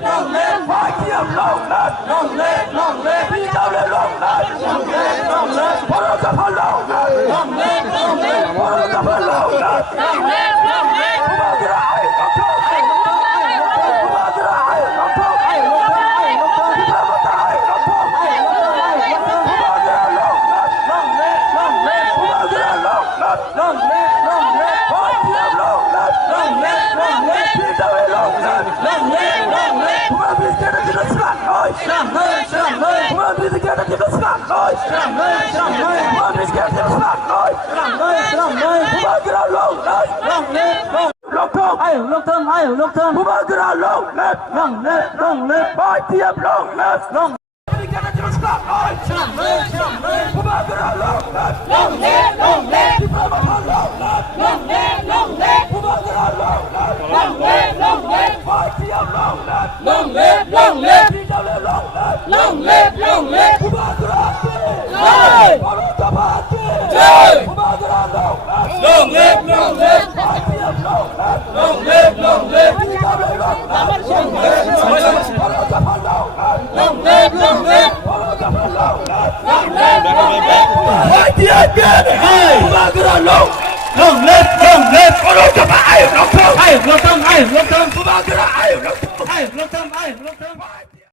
Long live Phái Thiêm, long live, long live, long live. Đi đâu lên long live, long live, long live. Phó Đốc Tập Hợp long live, long live, long live. Phó Đốc Tập Hợp long live, long live, long live. Phú Ba Gia Ai, Long Thông, Ai, Long Thông, Ai, Long Thông. Phú Ba Gia Ai, Long Thông, Ai, Long Thông, Ai, Long Thông. Phú Ba Gia Ai, Long Thông, Ai, Long Thông, Ai, Long Thông. Phú Ba Gia long live, long live, long live. Phú Ba Gia long live, long live, long live. Phái Thiêm long live, long live, long live. Đi đâu lên long live, long live, long live. Phú Ba Gia kita sekat noi, serang noi, serang noi. Phú Ba Gia kita sekat noi, serang noi, serang noi. Phú Ba Gia kita sekat noi, serang noi, serang noi. Phú Ba Gia long live, long live, long thông, ai long thông, ai long thông. Phú Ba Gia long live, long live, long live. Phái Thiêm long live, long. Kita sekat noi, serang noi, serang noi. Phú Ba Gia long live, long live, long live. Kita long live, long live, long live. Phú Ba Gia long live, long live, long live. Phái Thiêm long live, long live, long live. Đi đâu lên long live, long live, long live. Phú Ba Gia Ai, Phó Đốc Tập Hợp chơi. Phú Ba Gia long live, long live, long live. Phái Thiêm long live, long live, long live. Đi đâu lên long live, long live, long live. Phó Đốc Tập Hợp long live, long live, long live. Phó Đốc Tập Hợp long live, long live, long live. Phái Thiêm biết ai, Phú Ba Gia long live, long live. Phó Đốc Tập Hợp ai long thông, ai long thông, ai long thông. Phú Ba Gia ai long thông, ai long thông, ai long thông.